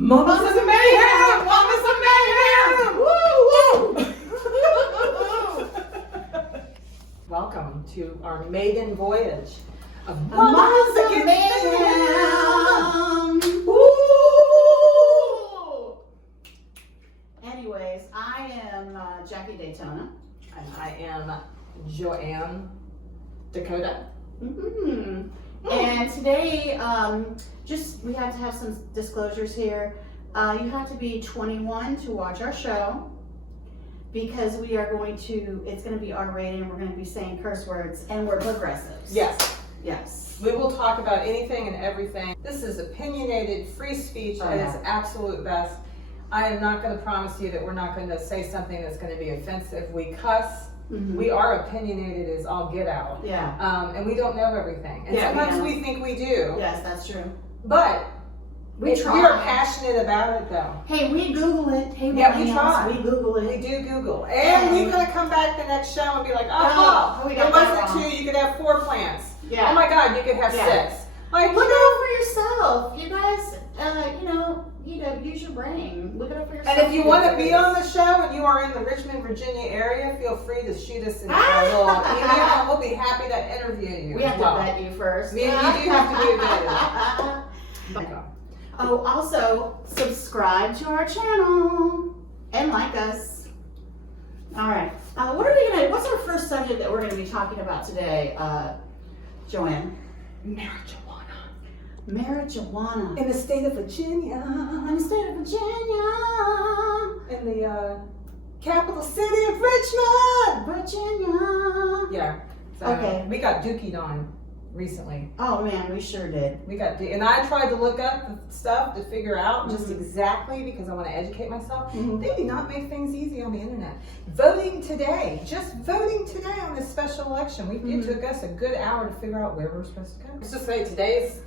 Mamas of Mayhem! Mamas of Mayhem! Woo! Welcome to our maiden voyage of Mamas of Mayhem! Woo! Anyways, I am Jackie Daytona. And I am Joanne Dakota. Mm-hmm. And today, we have to have some disclosures here. You have to be 21 to watch our show because it's going to be R-rated and we're going to be saying curse words and we're progressives. Yes. Yes. We will talk about anything and everything. This is opinionated, free speech at its absolute best. I am not going to promise you that we're not going to say something that's going to be offensive. We cuss. Mm-hmm. We are opinionated as all get out. Yeah. And we don't know everything. And sometimes we think we do. Yes, that's true. But we are passionate about it though. Hey, we Google it. Hey, yeah, we try. We Google it. We do Google. And we're going to come back the next show and be like, it wasn't 2, you could have 4 plants. Yeah. Oh my God, you could have 6. Like, look it up for yourself. You guys, use your brain. Look it up for yourself. And if you want to be on the show and you are in the Richmond, Virginia area, feel free to shoot us a little email and we'll be happy to interview you. We have to vet you first. You do have to be vetted. Oh, also, subscribe to our channel and like us. All right. What's our first subject that we're going to be talking about today, Joanne? Marijuana. In the state of Virginia. In the state of Virginia. In the capital city of Richmond. Virginia. Yeah. So okay. We got dookied on recently. Oh man, we sure did. And I tried to look up the stuff to figure out just exactly because I want to educate myself. Mm-hmm. They do not make things easy on the internet. Just voting today on this special election, it took us a good hour to figure out where we're supposed to go. Let's just say today's,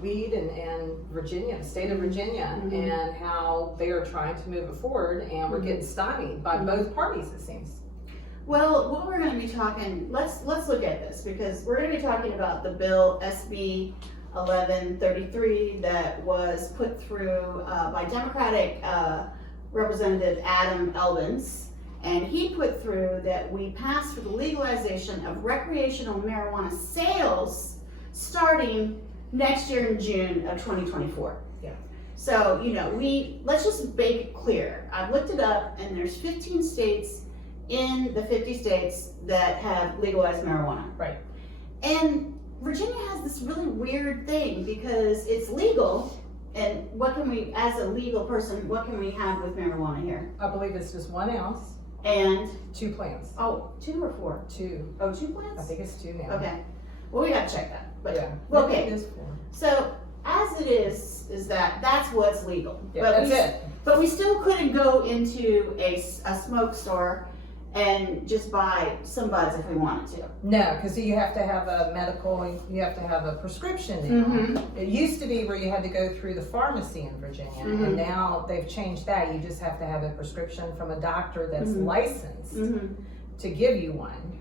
weed and Virginia, the state of Virginia, and how they are trying to move it forward, and we're getting stymied by both parties, it seems. Well, what we're going to be talking, let's look at this because we're going to be talking about the bill SB 1133 that was put through by Democratic Representative Adam Elbins, and he put through that we passed for the legalization of recreational marijuana sales starting next year in June of 2024. Yeah. So, let's just make it clear. I've looked it up and there's 15 states in the 50 states that have legalized marijuana. Right. And Virginia has this really weird thing because it's legal, and as a legal person, what can we have with marijuana here? I believe it's just 1 ounce. And? 2 plants. Oh, 2 or 4? 2. Oh, 2 plants? I think it's 2 now. Okay. Well, we gotta check that. But yeah. Okay. It is 4. So, as it is that's what's legal. Yeah, that's it. But we still couldn't go into a smoke store and just buy some buds if we wanted to. No, because you have to have a you have to have a prescription now. Mm-hmm. It used to be where you had to go through the pharmacy in Virginia, and now they've changed that. You just have to have a prescription from a doctor that's licensed to give you one,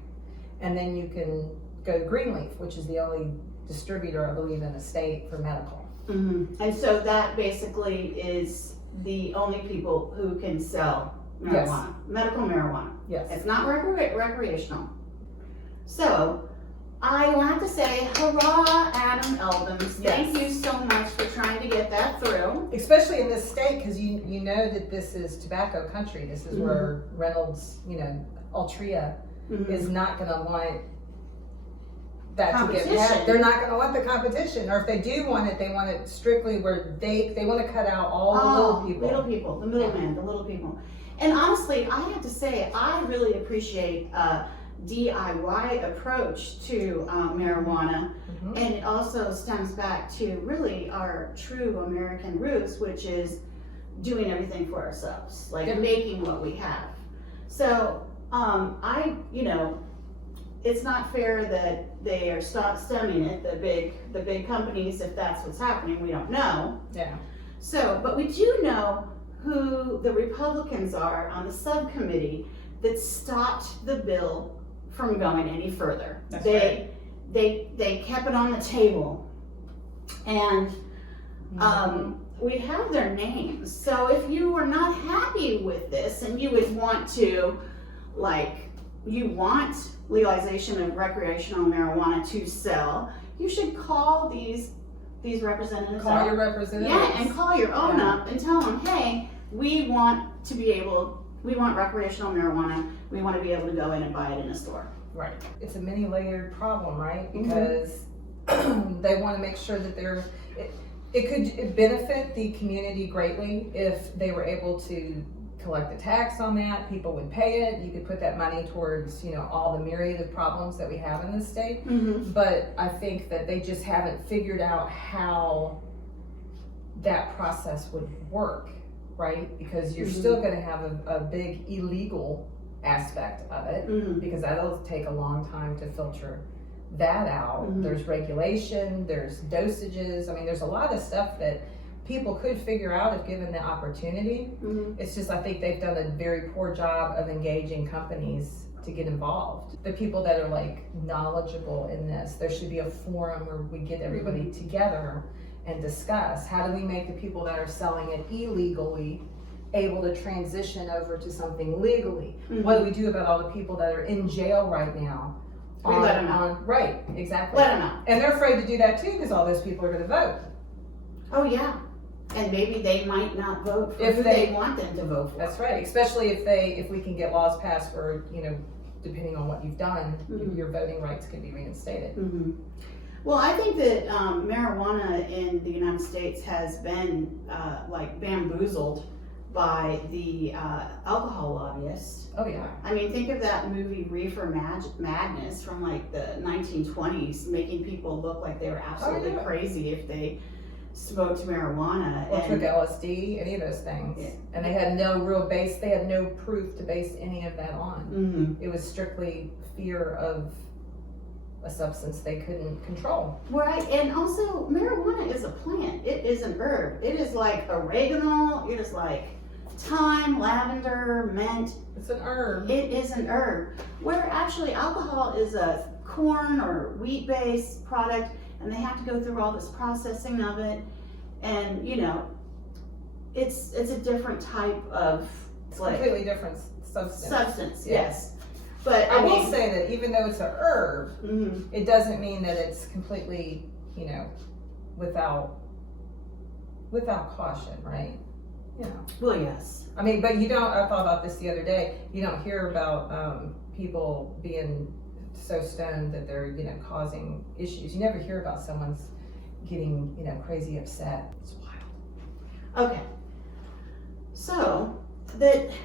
and then you can go to Greenleaf, which is the only distributor, I believe, in the state for medical. And so that basically is the only people who can sell marijuana, medical marijuana. Yes. It's not recreational. So, I want to say, hurrah, Adam Elbins. Yes. Thank you so much for trying to get that through. Especially in this state, because you know that this is tobacco country. This is where Reynolds, Altria is not going to want that to get bad. They're not going to want the competition, or if they do want it, they want it strictly where they want to cut out all the little people. The middleman, the little people. And honestly, I have to say, I really appreciate DIY approach to marijuana, and it also stems back to really our true American roots, which is doing everything for ourselves, like making what we have. So it's not fair that they are stemming it, the big companies, if that's what's happening. We don't know. Yeah. So, but we do know who the Republicans are on the subcommittee that stopped the bill from going any further. That's right. They kept it on the table, and we have their names. So if you are not happy with this and you would want to, like, you want legalization of recreational marijuana to sell, you should call these representatives Call up. your representatives. Yeah, and call your own up and tell them, hey, we want recreational marijuana. We want to be able to go in and buy it in a store. Right. It's a many layered problem, right? Mhm. Because they want to make sure that it could benefit the community greatly if they were able to collect a tax on that. People would pay it. You could put that money towards, all the myriad of problems that we have in this state. Mm-hmm. But I think that they just haven't figured out how that process would work, right? Because you're still going to have a big illegal aspect of it, because that'll take a long time to filter that out. There's regulation, there's dosages. I mean, there's a lot of stuff that people could figure out if given the opportunity. It's just, I think they've done a very poor job of engaging companies to get involved. The people that are like knowledgeable in this, there should be a forum where we get everybody together and discuss how do we make the people that are selling it illegally able to transition over to something legally. What do we do about all the people that are in jail right now? We let them out. Right, exactly. Let them out. And they're afraid to do that too because all those people are going to vote. Oh yeah, and maybe they might not vote for If who they- they want them to vote for. That's right, especially if we can get laws passed where, depending on what you've done, your voting rights can be reinstated. Well, I think that marijuana in the United States has been like bamboozled by the alcohol lobbyists. Oh yeah. I mean, think of that movie Reefer Madness from like the 1920s, making people look like they were absolutely crazy if they smoked marijuana. Or took LSD, any of those things. Yeah. And they had no real base, they had no proof to base any of that on. Mm-hmm. It was strictly fear of a substance they couldn't control. Right, and also marijuana is a plant. It is an herb. It is like oregano. It is like thyme, lavender, mint. It's an herb. It is an herb. Where actually alcohol is a corn or wheat-based product, and they have to go through all this processing of it, and it's a different type of It's completely different substance. Yes. But I will say that even though it's a herb, mm-hmm. it doesn't mean that it's completely, without caution, right? Well, yes. I mean, but I thought about this the other day, you don't hear about people being so stoned that they're, causing issues. You never hear about someone's getting, crazy upset. It's wild. Okay. So,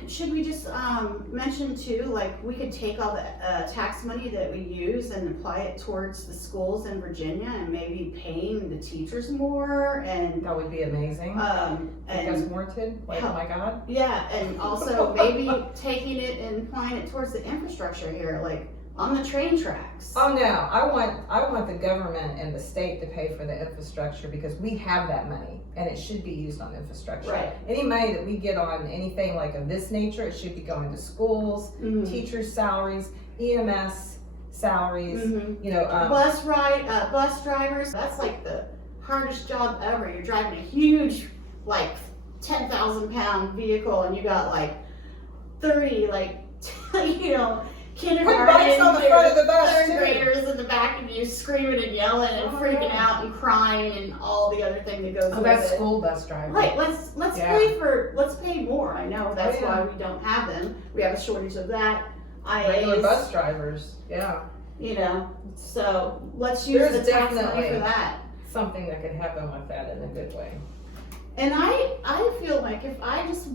should we just mention too, like we could take all the tax money that we use and apply it towards the schools in Virginia and maybe paying the teachers more and That would be amazing. and That's warranted. Like, oh my God. yeah, and also maybe taking it and applying it towards the infrastructure here, like on the train tracks. Oh no, I want the government and the state to pay for the infrastructure because we have that money and it should be used on infrastructure. Right. Any money that we get on anything like of this nature, it should be going to schools, Mhm. teachers' salaries, EMS salaries, Mhm. Bus drivers, that's like the hardest job ever. You're driving a huge, like 10,000 pound vehicle and you got like 30, kindergarten, Put bikes on the front of the bus, third too. graders in the back of you screaming and yelling and freaking out and crying and all the other thing that goes with that's it. school bus drivers. Right, let's pay more. I know that's why we don't have them. We have a shortage of that. Regular IAs, bus drivers, yeah. So let's use There's the tax money definitely for that. Something that could happen with that in a good way. And I feel like if I just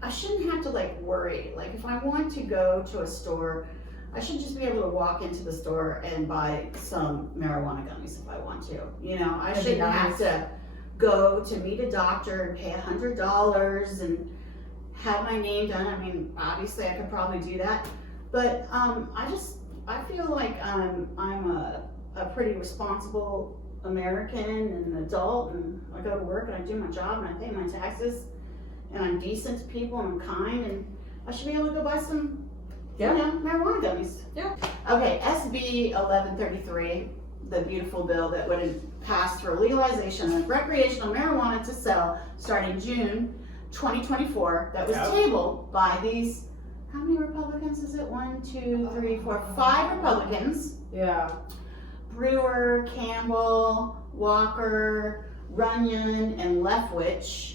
I shouldn't have to worry. Like if I want to go to a store, I should just be able to walk into the store and buy some marijuana gummies if I want to. I That'd be shouldn't have nice. to go to meet a doctor and pay $100 and have my name done. I mean, obviously I could probably do that, but I feel like I'm a pretty responsible American and an adult, and I go to work and I do my job and I pay my taxes. And I'm decent to people and I'm kind and I should be able to go buy some, marijuana gummies. Yeah. Okay, SB 1133, the beautiful bill that would passed through legalization of recreational marijuana to sell starting June 2024 that was tabled by these, how many Republicans is it? 1, 2, 3, 4, 5 Republicans. Yeah. Brewer, Campbell, Walker, Runyon, and Leftwich.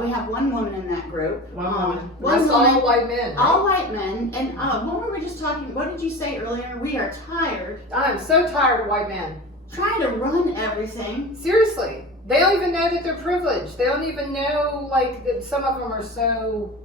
We have one woman in that group. One woman. One That's woman. all white men. Right? All white men. And what were we just talking? What did you say earlier? We are tired. I'm so tired of white men. Trying to run everything. Seriously. They don't even know that they're privileged. They don't even know, like, that some of them are so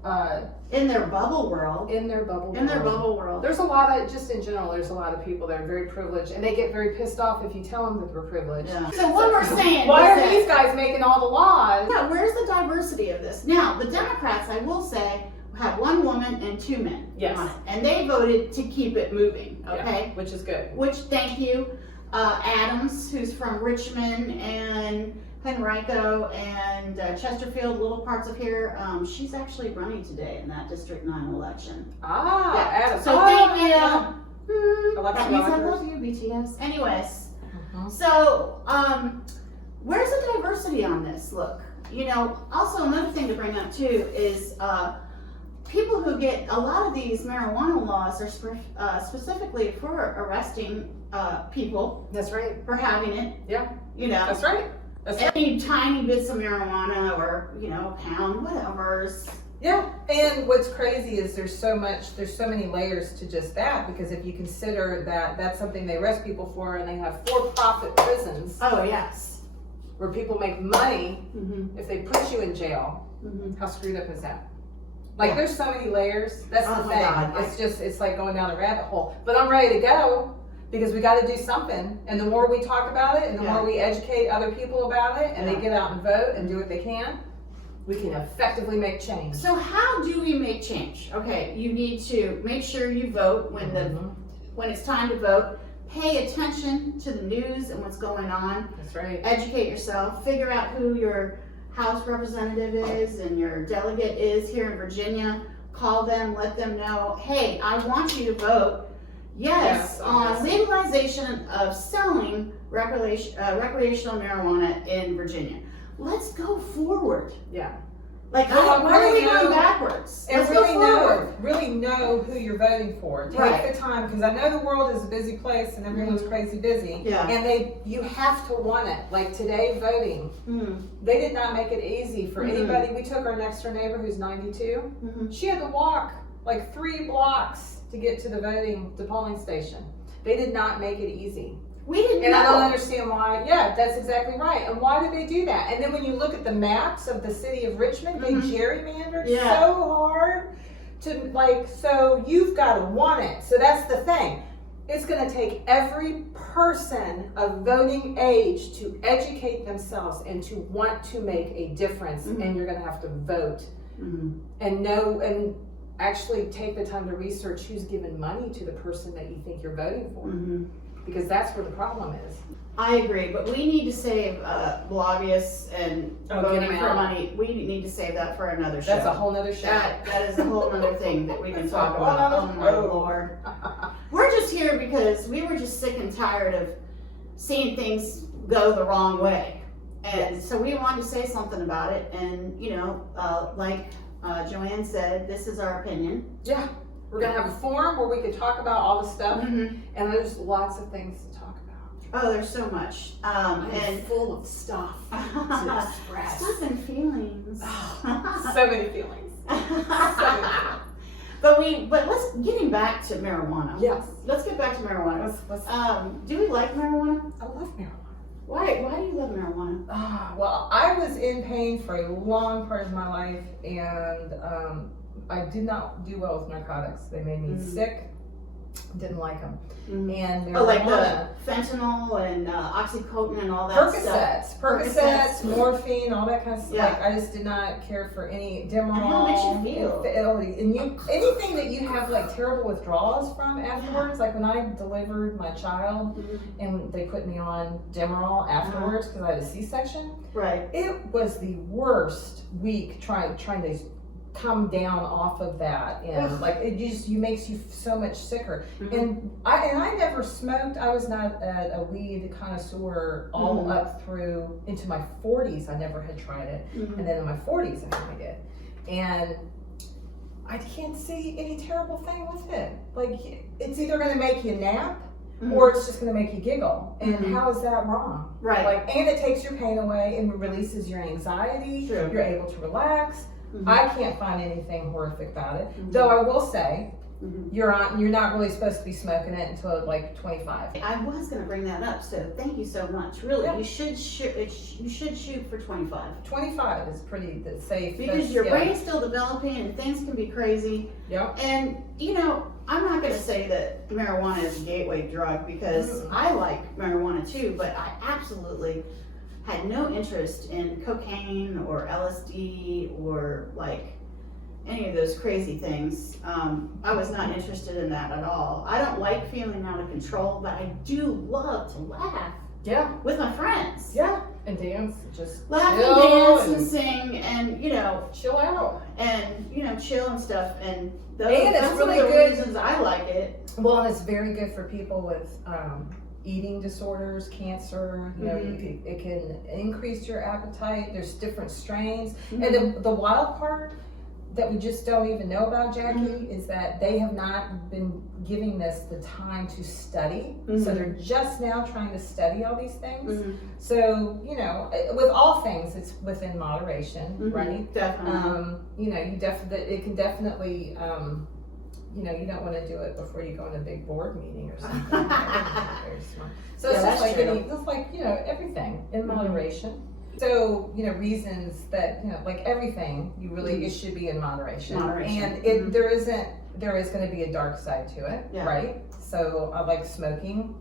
in their bubble world. in their bubble In their world. bubble world. There's a lot of, just in general, there's a lot of people that are very privileged, and they get very pissed off if you tell them that they're privileged. Yeah. So what we're saying Why is are that, these guys making all the laws? yeah, where's the diversity of this? Now, the Democrats, I will say, have one woman and 2 men Yes. on it. And they voted to keep it moving, okay? Yeah, which is good. Which, thank you, Adams, who's from Richmond and Henrico and Chesterfield, little parts of here. She's actually running today in that District 9 election. Ah, Yeah. Adam. So thank you. yeah. That Alexa means I Rogers. love you, BTS. Anyways, Mhm. so where's the diversity on this? Look, you know, also another thing to bring up too is people who get a lot of these marijuana laws are specifically for arresting people That's right. for having it. Yeah. You know, That's right. That's right. any tiny bits of marijuana or, you know, pound, whatever's. Yeah, and what's crazy is there's so many layers to just that, because if you consider that that's something they arrest people for, and they have for-profit prisons Oh, yes. where people make money Mm-hmm. if they put you in jail, Mm-hmm. how screwed up is that? Like, Yeah. there's so many layers. That's Oh the my thing. God. It's like going down a rabbit hole. But I'm ready to go, because we got to do something. And the more we talk about it, and the Yeah. more we educate other people about it, and Yeah. they get out and vote and do what they can, we can effectively make change. So how do we make change? Okay, you need to make sure you vote when it's time to vote. Pay attention to the news and what's going on. That's right. Educate yourself. Figure out who your House representative is and your delegate is here in Virginia. Call them, let them know, hey, I want you to vote yes on legalization of selling recreational marijuana in Virginia. Let's go forward. Yeah. Like, Well, why are we really going know- backwards? And Let's really go forward. know who you're voting for. Take Right. the time, because I know the world is a busy place and everyone's crazy busy. Yeah. And you have to want it. Like today, voting. Mm-hmm. They did not make it easy for Mhm. anybody. We took our next door neighbor who's 92. Mm-hmm. She had to walk like 3 blocks to get to the polling station. They did not make it easy. We didn't And know. I don't understand why. Yeah, that's exactly right. And why did they do that? And then when you look at the maps of the city of Richmond, they Mhm. gerrymandered Yeah. so hard to so you've got to want it. So that's the thing. It's going to take every person of voting age to educate themselves and to want to make a difference. Mhm. And you're going to have to vote Mhm. and know and actually take the time to research who's given money to the person that you think you're voting for. Mhm. Because that's where the problem is. I agree, but we need to save lobbyists and Oh, voting get 'em for out. money. We need to save that for another show. That's a whole nother show. That is a whole other thing that we can That's talk a whole about. Oh nother my show. Lord. We're just here because we were just sick and tired of seeing things go the wrong way. And so we wanted to say something about it. And, you know, like Joanne said, this is our opinion. Yeah, we're gonna have a forum where we could talk about all the stuff, Mm-hmm. and there's lots of things to talk about. Oh, there's so much. And full of stuff to express. Stuff and feelings. So many feelings. But let's getting back to marijuana. Yes. Let's get back to marijuana. Let's Do we like marijuana? I love marijuana. Why do you love marijuana? Well, I was in pain for a long part of my life, and I did not do well with narcotics. They made me sick. Didn't like them. And marijuana. Oh, like the fentanyl and oxycodone and all that stuff. Percocets, morphine, all that kind of stuff. Yeah. Like, I just did not care for any Demerol. How it makes you feel? And anything that you have like terrible withdrawals from afterwards. Like when I delivered my child, and they put me on Demerol afterwards because I had a C-section. Right. It was the worst week trying to come down off of that, and like it just makes you so much sicker. And I never smoked. I was not a weed connoisseur all up through into my 40s. I never had tried it, and then in my 40s I tried it, and I can't see any terrible thing with it. Like, it's either going to make you nap or it's just going to make you giggle. And how is that wrong? Right. Like, and it takes your pain away and releases your anxiety. True. You're able to relax. I can't find anything horrific about it. Though I will say, you're not really supposed to be smoking it until like 25. I was going to bring that up, so thank you so much. Really, Yeah. you should shoot for 25. 25 is pretty safe. Because your brain's still developing and things can be crazy. Yeah. And, you know, I'm not going to say that marijuana is a gateway drug, because I like marijuana too, but I absolutely had no interest in cocaine or LSD or like any of those crazy things. I was not interested in that at all. I don't like feeling out of control, but I do love to laugh. Yeah. With my friends. Yeah. And dance, just Laugh and chill dance and sing and, you know, chill out. and, you know, chill and stuff. And those, And it's that's really one of the good. reasons I like it. Well, and it's very good for people with eating disorders, cancer. You know, it can increase your appetite. There's different strains. And the wild part that we just don't even know about, Jackie, is that they have not been giving this the time to study. So they're just now trying to study all these things. So, you know, with all things, it's within moderation, right? Definitely. You know, it can definitely, you know, you don't want to do it before you go in a big board meeting or something. Very smart. So Yeah, it's that's just like true. it's like, you know, everything in moderation. So, you know, reasons that, you know, like everything, you really, it should be in moderation. And there is going to be a dark side to it, right? So I like smoking.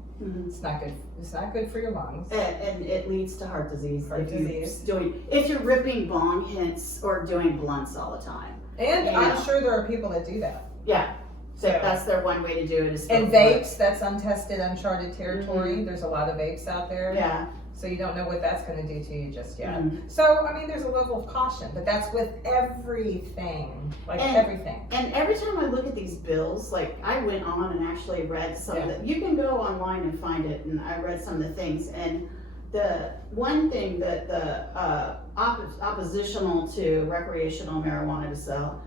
It's not good. It's not good for your lungs. And it leads to heart disease. Heart If you're ripping bong hits or doing blunts all the time. And I'm sure there are people that do that. Yeah. So that's their one way to do it. Is and vapes, that's untested, uncharted territory. There's a lot of vapes out there. Yeah. So you don't know what that's going to do to you just yet. So, I mean, there's a level of caution, but that's with everything, everything. And every time I look at these bills, like I went on and actually read some of the, you can go online and find it, and I read some of the things. And the one thing that the oppositional to recreational marijuana to sell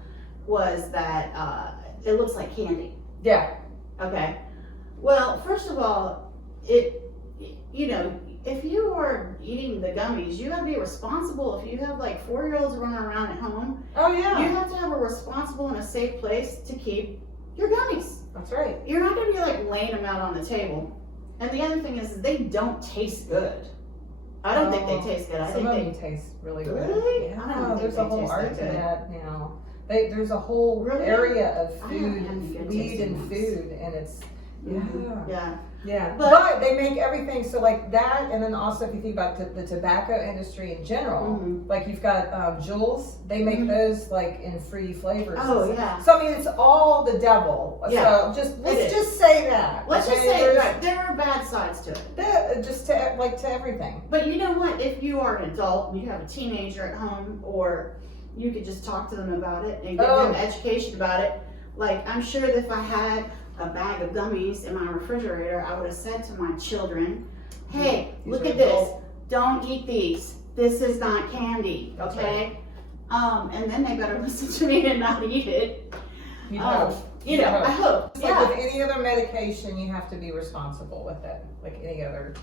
was that it looks like candy. Yeah. Okay. Well, first of all, you know, if you are eating the gummies, you have to be responsible. If you have like 4-year-olds running around at home, you have to have a responsible and a safe place to keep your gummies. That's right. You're not going to be like laying them out on the table. And the other thing is they don't taste good. I don't think they taste good. I think they taste really good. Really? Yeah, I don't think there's they a whole taste art that to good. that now. There's a whole area of I haven't food, had any good weed tasting and ones. food, and it's Yeah. But they make everything so like that, and then also if you think about the tobacco industry in general, like you've got Juuls, they make those like in free flavors. Oh yeah. So I mean, it's all the devil. Yeah. So let's just say that. Let's just say that there are bad sides to it. Just to everything. But you know what? If you are an adult and you have a teenager at home, or you could just talk to them about it and give them education about it. Like I'm sure that if I had a bag of gummies in my refrigerator, I would have said to my children, hey, look at this. Don't eat these. This is not candy, okay? And then they better listen to me and not eat it. You know, I hope. It's like with any other medication, you have to be responsible with it, like any other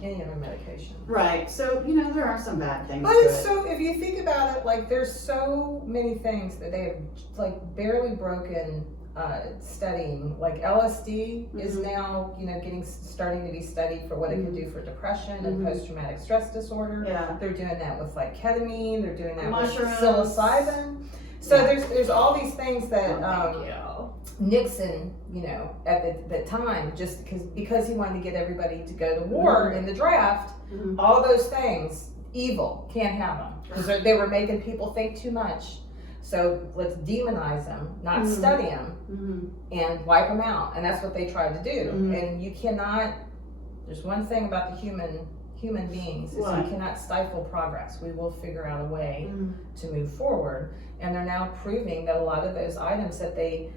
medication. Right. So, you know, there are some bad things. But it's so, if you think about it, like there's so many things that they have like barely broken studying. Like LSD is now, you know, starting to be studied for what it can do for depression and post-traumatic stress disorder. Yeah. They're doing that with like ketamine. They're doing that Mushrooms. with psilocybin. So there's all these things that Nixon, you know, at the time, just because he wanted to get everybody to go to war in the draft, all those things, evil, can't have them. Because they were making people think too much. So let's demonize them, not study them, and wipe them out. And that's what they tried to do. And you cannot, there's one thing about the human human beings is Right. you cannot stifle progress. We will figure out a way Mhm. to move forward. And they're now proving that a lot of those items that they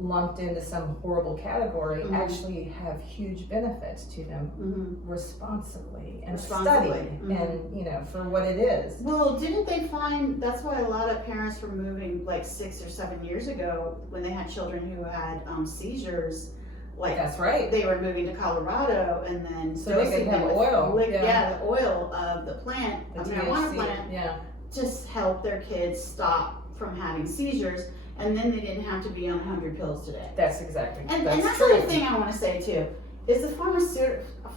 lumped into some horrible category Mhm. actually have huge benefits to them Mhm. responsibly and Responsibly. studied Mhm. and, you know, for what it is. Well, didn't they find, that's why a lot of parents were moving like 6 or 7 years ago when they had children who had seizures, like That's right. they were moving to Colorado and then So they could dosing have them with oil, yeah, the oil of the plant, The of marijuana THC, plant, yeah. just help their kids stop from having seizures, and then they didn't have to be on 100 pills today. That's exactly. And that's the other thing I want to say too, is the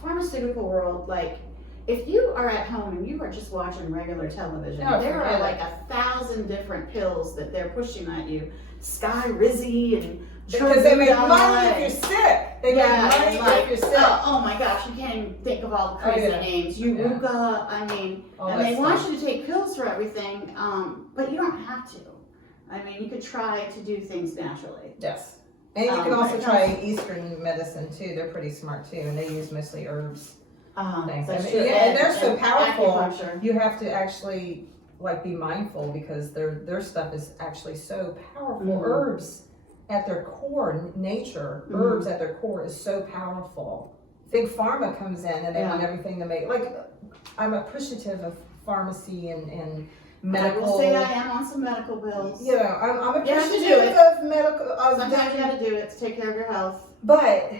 pharmaceutical world, like, if you are at home and you are just watching regular television, Oh, there forget are it. like 1,000 different pills that they're pushing at you. Sky Rizzy and Because they make Truvada money if and- you're sick. They yeah, make money and like, if you're sick. oh my gosh, you can't even think of all the crazy yeah. names. Yeah. Yuruga, I mean, All and that they want stuff. you to take pills for everything, but you don't have to. I mean, you could try to do things naturally. Yes. And you can when also it try comes- Eastern medicine too. They're pretty smart too, and they use mostly herbs. Things. That's I mean, true. yeah, and they're so powerful. acupuncture. You have to actually like be mindful because their stuff is actually so powerful. Mhm. Herbs at their core, nature, Mhm. herbs at their core is so powerful. Big pharma comes in and they Yeah. want everything to make like. I'm appreciative of pharmacy and I medical. will say I am on some medical bills. You know, I'm You have to do appreciative it. of medical. Sometimes you gotta do it to take care of your health. But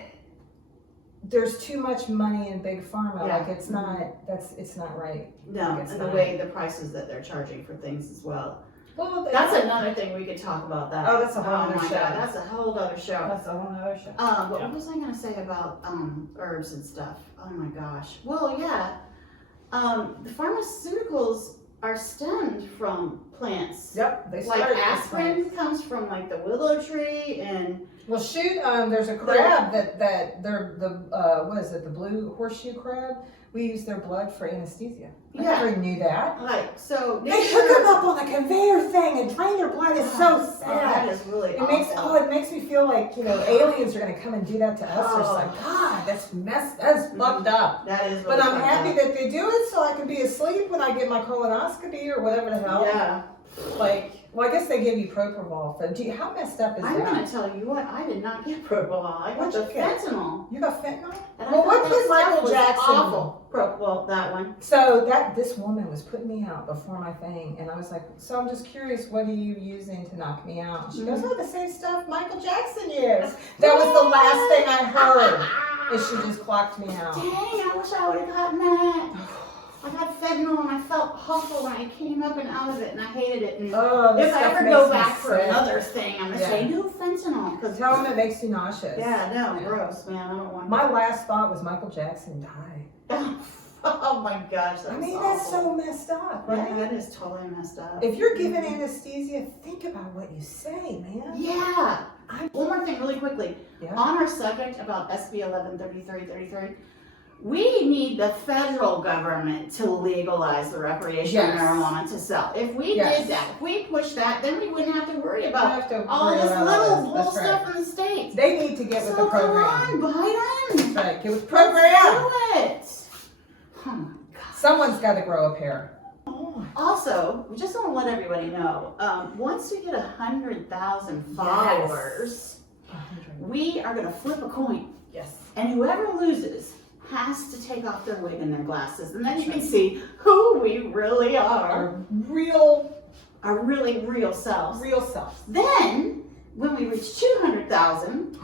there's too much money in big pharma. Yeah. Like it's not. It's not right. No, It's and the not. way the prices that they're charging for things as well. Well, That's another thing we could talk about that. Oh, that's a whole Oh other my show. God, that's a whole other show. That's a whole other show. What Yeah. was I gonna say about herbs and stuff? Oh my gosh. Well, yeah. The pharmaceuticals are stemmed from plants. Yep, they Like started with aspirin plants. comes from like the willow tree, and Well, shoot, there's a crab that they're the what is it? The blue horseshoe crab. We use their blood for anesthesia. I Yeah. never knew that. like so. They hook them up on a conveyor thing and drain their blood. It's so Oh, sad. that is really It awful. makes me feel like, you know, aliens are gonna come and do that to us. It's Oh. like, God, that's fucked up. That is. But Really I'm fucked happy up. that they do it so I can be asleep when I get my colonoscopy or whatever the hell. Yeah. Like, well, I guess they give you propofol. But how messed up is I'm that? gonna tell you what. I did not get propofol. I got What'd the you get? fentanyl. You got fentanyl? And Well, I what thought was that Michael stuff was Jackson? Awful. Propofol, that one. So this woman was putting me out before my thing, and I was like, so I'm just curious, what are you using to knock me out? She goes, oh, the same stuff Michael Jackson used. That was the last thing I heard, and she just clocked me out. Dang, I wish I would have gotten that. I got fentanyl and I felt awful when I came up and out of it, and I hated it. And Oh, this if I stuff ever makes go me back for sick. another thing, I'm gonna Yeah. say no fentanyl. Cause Tell them it makes you nauseous. yeah, no, Yeah. gross, man. I don't want. My last thought was Michael Jackson died. Oh my gosh, that's I mean, awful. that's so messed up, right? Yeah, that is totally messed up. If you're given anesthesia, think about what you say, man. Yeah. One more thing, really quickly. Yeah. On our subject about SB 1133, we need the federal government to legalize the recreational Yes. marijuana to sell. If we Yes. did that, if we pushed that, then we wouldn't have to worry You about have to all worry this about little all this. bull That's stuff right. in the States. They need to get with So the come program. on, Biden. That's right. Get with the Let's program. do it. Oh my God. Someone's got to grow a pair. Also, we just want to let everybody know, once we get 100,000 followers, we are going to flip a coin. Yes. And whoever loses has to take off their wig and their glasses. And then you can see who we really are. Our real Our really real selves. self. Then, when we reach 200,000, The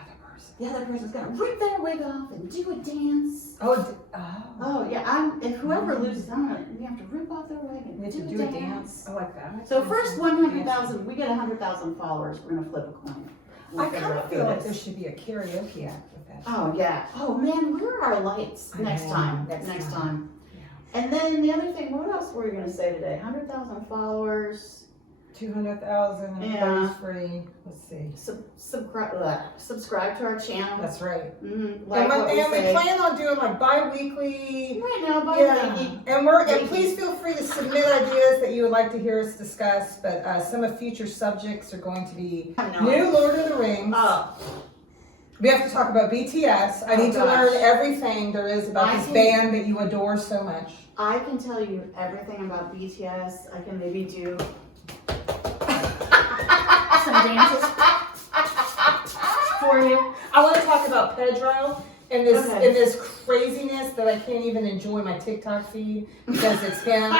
other person. the other person's going to rip their wig off and do a dance. Oh. Oh, yeah. If whoever loses, we have to rip off their wig and We have to do a dance. I like that. So first 100,000, we get 100,000 followers, we're gonna flip a coin. We'll I figure kind of out feel who it like is. there should be a karaoke act with that. Oh yeah. Oh man, where are our lights I next know, time? next time. Yeah. And then the other thing, what else were we gonna say today? 100,000 followers. 200,000 and Yeah. free. Let's see. Subscribe to our channel. That's right. Like what we and we say. plan on doing like bi-weekly. Right now, by Yeah, and please feel free to submit ideas that you would like to hear us discuss. But some of future subjects are going to be new Lord of the Rings. We have to talk about BTS. I need to learn everything there is about this band that you adore so much. I can tell you everything about BTS. I can maybe do some dances for you. I want to talk about Pedro and this craziness that I can't even enjoy my TikTok feed because it's him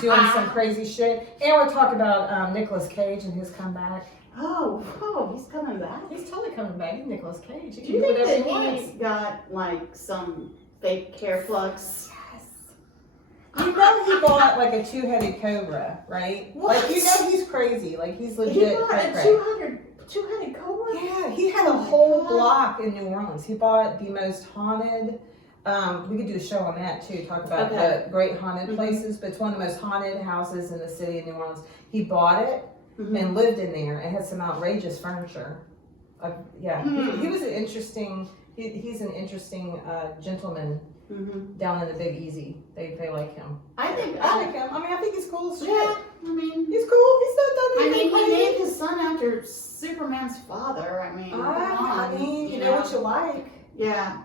doing some crazy shit. And we'll talk about Nicolas Cage and his comeback. Oh, he's coming back? He's totally coming back. He's Nicolas Cage. Do you think that he got like some fake hair plugs? Yes. You know he bought like a two-headed cobra, right? What? Like you know he's crazy. Like he's legit. He bought a two-headed cobra? Yeah, he had a whole block in New Orleans. He bought the most haunted. We could do a show on that too. Talk about the great haunted places, but it's one of the most haunted houses in the city of New Orleans. He bought it. And lived in there and had some outrageous furniture. He was an interesting. He's an interesting gentleman down in the Big Easy. They like him. I like him. I mean, I think he's cool as shit. Yeah, I mean, he's cool. He's not done anything he crazy. named his son after Superman's father. I mean, I mean, you know what you like. Yeah.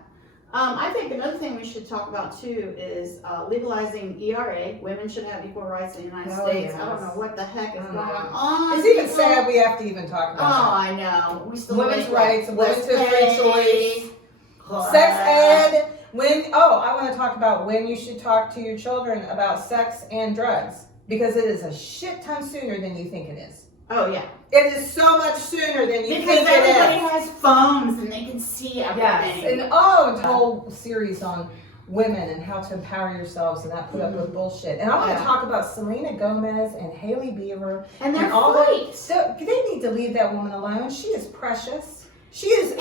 I think another thing we should talk about too is legalizing ERA. Women should have equal rights in the United States. Yes. I don't know what the heck is going on. It's even sad we have to even talk about that. I know. We still women's rights, women's free choice, Class. sex ed. I want to talk about when you should talk to your children about sex and drugs because it is a shit ton sooner than you think it is. Oh yeah. It is so much sooner than you think it is. Because everybody has phones and they can see everything. Yes, and a whole series on women and how to empower yourselves and not put up with bullshit. And I want to talk about Selena Gomez and Hailey Bieber and their all fights. So they need to leave that woman alone. She is precious. She is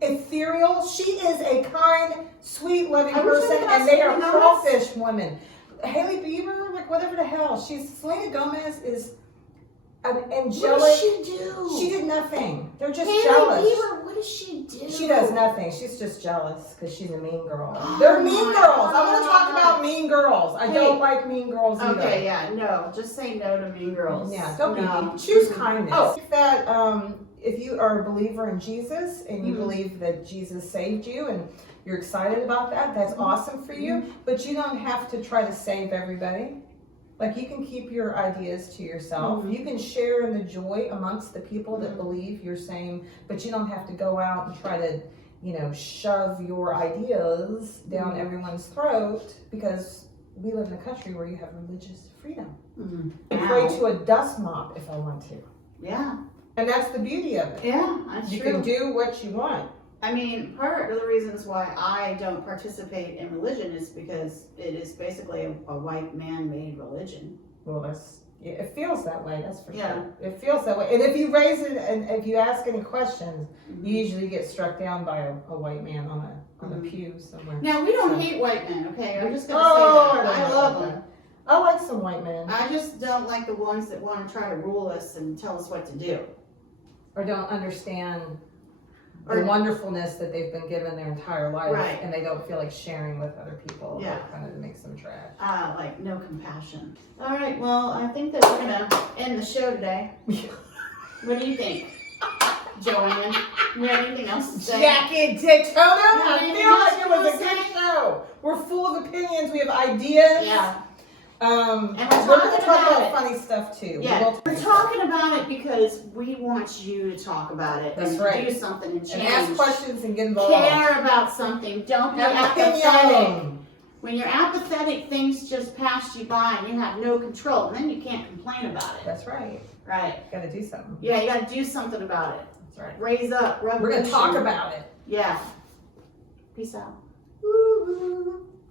ethereal. She is a kind, sweet, loving person, and they are crawfish women. Hailey Bieber, like whatever the hell. Selena Gomez is an angelic. What does she do? She did nothing. They're just Hailey jealous. Bieber, what does she do? She does nothing. She's just jealous because she's a mean girl. They're mean girls. I want to talk about mean girls. I don't like mean girls either. Okay, yeah, no. Just say no to mean girls. Yeah, don't be mean. Choose kindness. I think that if you are a believer in Jesus and you believe that Jesus saved you and you're excited about that, that's awesome for you. But you don't have to try to save everybody. Like you can keep your ideas to yourself. You can share in the joy amongst the people that believe you're same, but you don't have to go out and try to, shove your ideas down everyone's throat because we live in a country where you have religious freedom. I pray to a dust mop if I want to. Yeah. And that's the beauty of it. Yeah, that's you true. can do what you want. I mean, part of the reasons why I don't participate in religion is because it is basically a white man-made religion. Well, it feels that way, that's for sure. It feels that way. And if you raise it and if you ask any questions, you usually get struck down by a white man on a pew somewhere. Now, we don't hate white men, okay? I'm just going to say that. I love them. I like some white men. I just don't like the ones that want to try to rule us and tell us what to do. Or don't understand the wonderfulness that they've been given their entire life, and they don't feel like sharing with other people. Yeah, that kind of makes them trash. Like no compassion. All right, well, I think that we're gonna end the show today. What do you think, Joanne? You have anything else to say? Jackie Daytona, I feel like it was a good show. We're full of opinions. We have ideas. Yeah. And we're going to talk about funny stuff too. Yeah, we're talking about it because we want you to talk about it. That's and right. Do something and change. And ask questions and get involved. Care about something. Don't be apathetic. When you're apathetic, things just pass you by and you have no control. And then you can't complain about it. That's right. Right. You got to do something. Yeah, you got to do something about it. That's right. Raise up. Revolution. We're going to talk about it. Yeah. Peace out. Woo-hoo.